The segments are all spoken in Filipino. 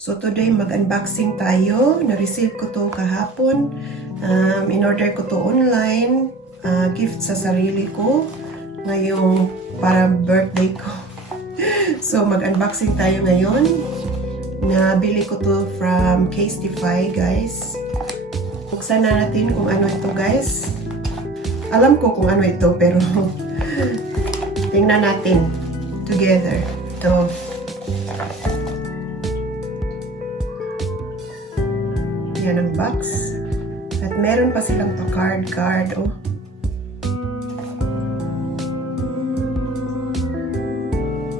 So today mag-unboxing tayo. Na-receive ko to kahapon. In-order ko to online. Gift sa sarili ko. Ngayong para birthday ko. So mag-unboxing tayo ngayon. Nabili ko to from CASETIFY, guys. Buksan na natin kung ano ito, guys. Alam ko kung ano ito, pero tingnan natin together. Ito. Yan ang box. At meron pa silang card. Oh.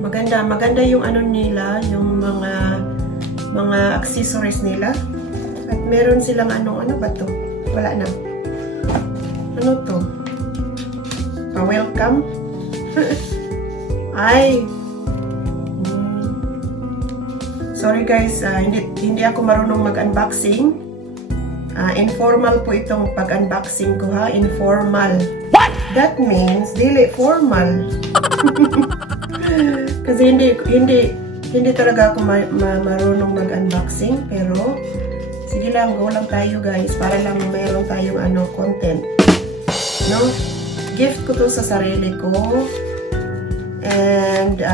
Maganda yung ano nila, yung mga accessories nila. At meron silang ano ba to? Wala na. Ano to? Welcome. Ay. Sorry guys, hindi ako marunong mag-unboxing. Informal po itong pag-unboxing ko, ha. Informal. What? That means dili formal. Kasi hindi talaga ako marunong mag-unboxing, pero sige lang, go lang tayo guys, para lang mayroon tayong content. No? Gift ko to sa sarili ko. And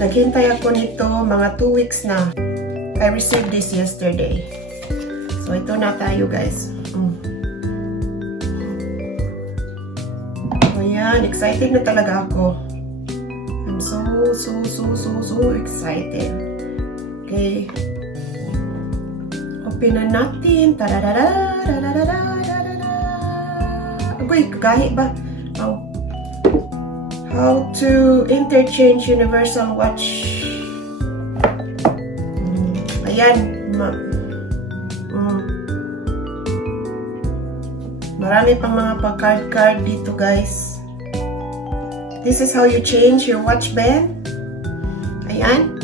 naghintay ako nito mga 2 weeks na. I received this yesterday. So ito na tayo guys. Ayan, excited na talaga ako. I'm so excited. Okay. Open na natin. Agoy, kagahi ba? How to interchange universal watch. Ayan. Marami pang mga pa-card dito, guys. This is how you change your watch band. Ayan.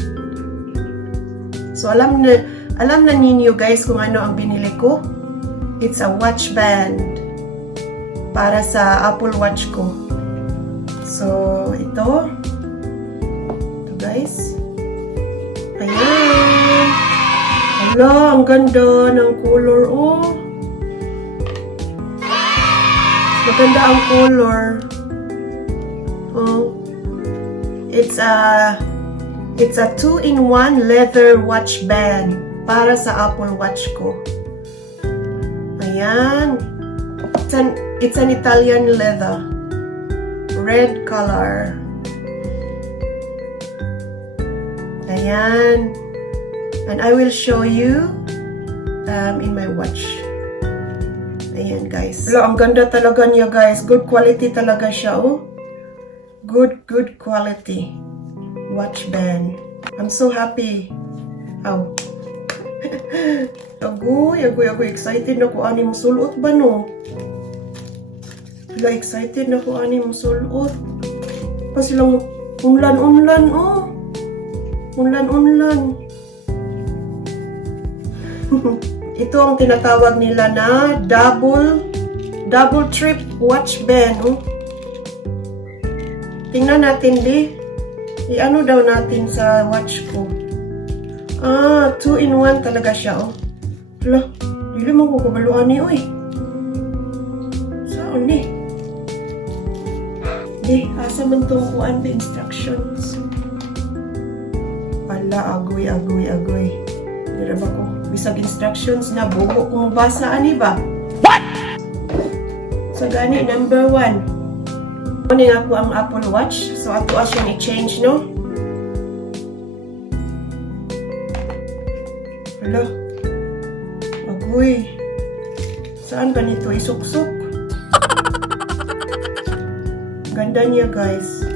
So, alam na ninyo, guys, kung ano ang binili ko. It's a watch band para sa Apple Watch ko. So, ito, guys. Ayan. Hala, ang ganda ng color, oh. Maganda ang color. Oh. It's a 2-in-1 leather watch band para sa Apple Watch ko. Ayan. It's an Italian leather. Red color. Ayan. And I will show you in my watch. Ayan, guys. Wala, ang ganda talaga niya, guys. Good quality talaga siya, oh. Good quality watch band. I'm so happy. Oh. Agoy, excited na ko ani mo sulot ba, no? Wala, excited na ko ani mo sulot. Pa silang unlan, oh. Unlan. Ito ang tinatawag nila na double trip watch band, oh. Tingnan natin, i-ano daw natin sa watch ko. 2-in-1 talaga siya, oh. Hala, hindi mo ko kabaluan ni, oy. Saan ni? Asa man itong kuan the instructions. Hala, agoy. Dira ba ko? Bisag instructions na bugo kung mabasa, ani ba? What? So, gani, number 1. Kunin ako ang Apple Watch. So, ato siyang i-change, no? Hala. Agoy. Saan ba nito isuksok? Ganda niya, guys.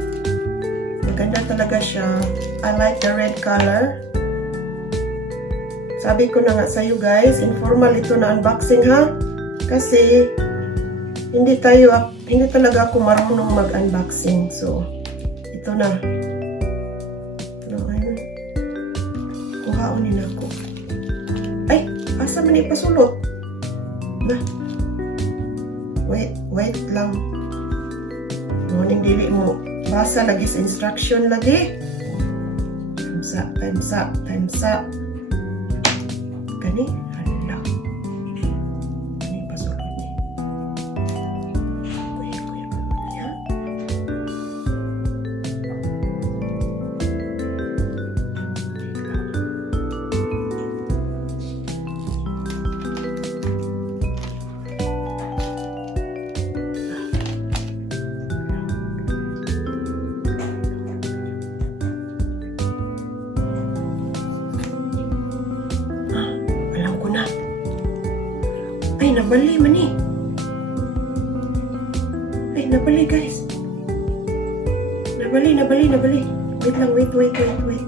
Maganda talaga siya. I like the red color. Sabi ko na nga sa'yo, guys, informal ito na unboxing, ha? Kasi hindi talaga ako marunong mag-unboxing. So, ito na. Ayun. Kuhaonin ako. Ay, asa man ipasulot? Na. Wait lang. Morning dili mo. Basa lagi sa instruction lagi. I'm Times up. Kani? Hala. Kani pasulod ni. Kuya. Ya. Ay, nabali man eh. Ay, nabali guys. Nabali. Wait lang, wait.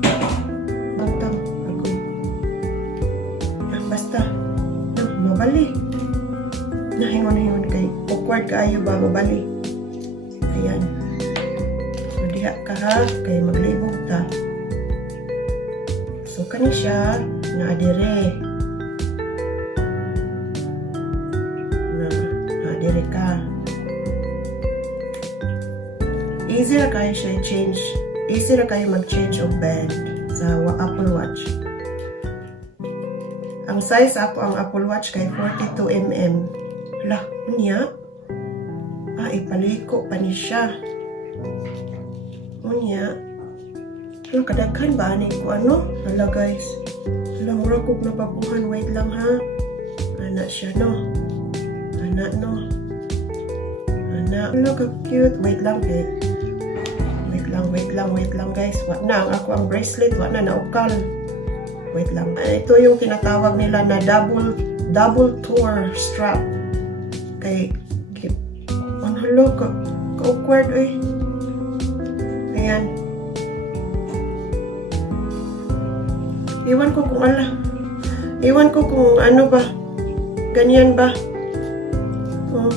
Bantang, agoy. Basta. Mabali. Hingon kay awkward kaayo ba mabali. Ayan. So, diha ka ha, kay maglibog ta. So, kani siya, naadire. Dire ka. Easy na kayo siya i-change. Easy na kayo mag-change of band sa Apple Watch. Ang size ako ang Apple Watch kay 42mm. Hala, unya? Ipaliko pa ni siya. Unya? Hala, kadaghan ba? Ko ano? Hala guys. Hala, mura kong napapuhan. Wait lang ha. Anak siya no. Anak no. Look how cute. Wait lang guys. Wag na ako ang bracelet, wag na naukal. Wait lang. Ito yung tinatawag nila na double tour strap. Kay hello ka awkward eh. Ayan. Iwan ko kung ano ba. Ganyan ba? Oh.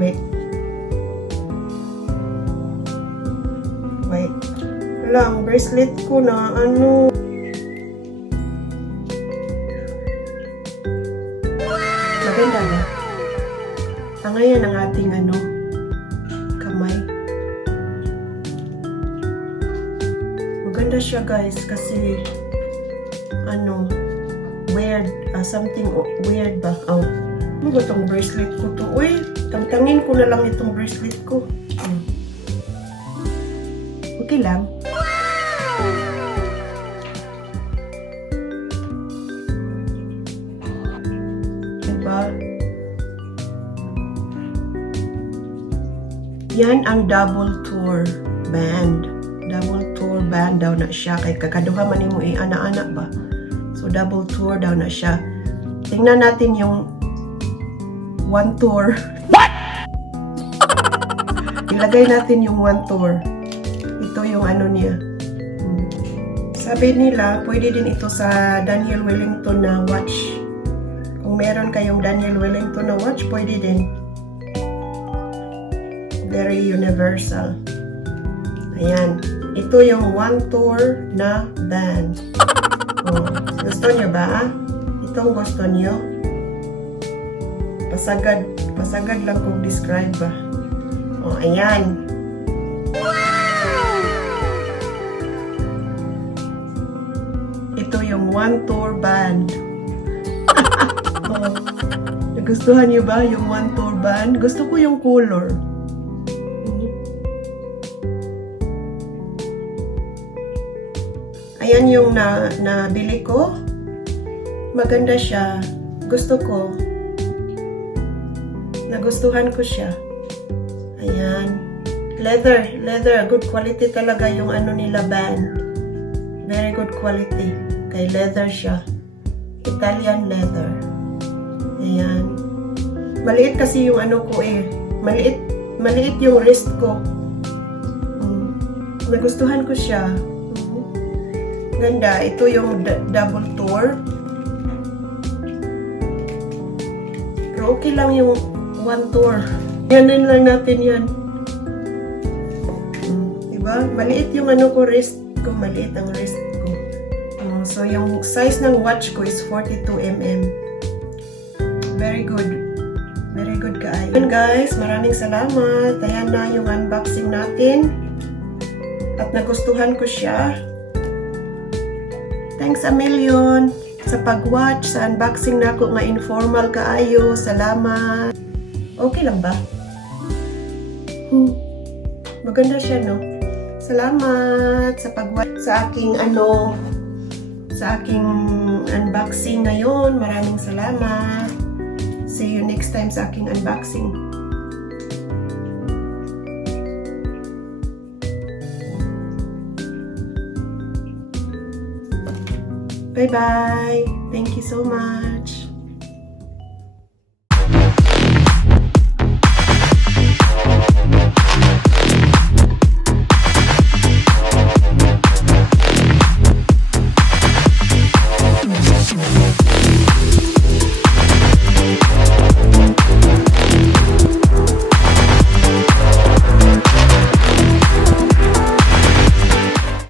Wait lang, bracelet ko na ano. Maganda na. Ngayon ang ating ano, kamay. Maganda siya guys kasi ano, weird, something weird ba? Oh. Ano ba itong bracelet ko to? Uy, tangtangin ko na lang itong bracelet ko. Okay lang. Diba? Yan ang double tour band. Double tour band daw na siya. Kay kakaduha man mo ana-ana ba? So double tour daw na siya. Tingnan natin yung one tour. What? Ilagay natin yung one tour. Ito yung ano niya. Sabi nila, pwede din ito sa Daniel Wellington na watch. Kung meron kayong Daniel Wellington na watch, pwede din. Very universal. Ayan. Ito yung one tour na band. Gusto nyo ba? Itong gusto nyo? Pasagad lang kung describe ba. Ayan. Ito yung one tour band. Nagustuhan niyo ba yung one tour band? Gusto ko yung color. Ayan yung nabili ko. Maganda siya. Gusto ko. Nagustuhan ko siya. Ayan. Leather. Good quality talaga yung ano nila band. Very good quality. Kay leather siya. Italian leather. Ayan. Maliit kasi yung ano ko eh. Maliit yung wrist ko. Nagustuhan ko siya. Ganda. Ito yung double tour. Pero okay lang yung one tour. Yanin lang natin yan. Diba? Maliit yung ano ko wrist ko. Maliit ang wrist ko. So, yung size ng watch ko is 42mm. Very good. Very good kaayo. And guys, maraming salamat. Ayan na yung unboxing natin. At nagustuhan ko siya. Thanks a million sa pag-watch sa unboxing nako nga informal kaayo. Salamat. Okay lang ba? Maganda siya, no? Salamat sa pag-watch sa aking unboxing ngayon. Maraming salamat. See you next time sa aking unboxing. Bye-bye. Thank you so much.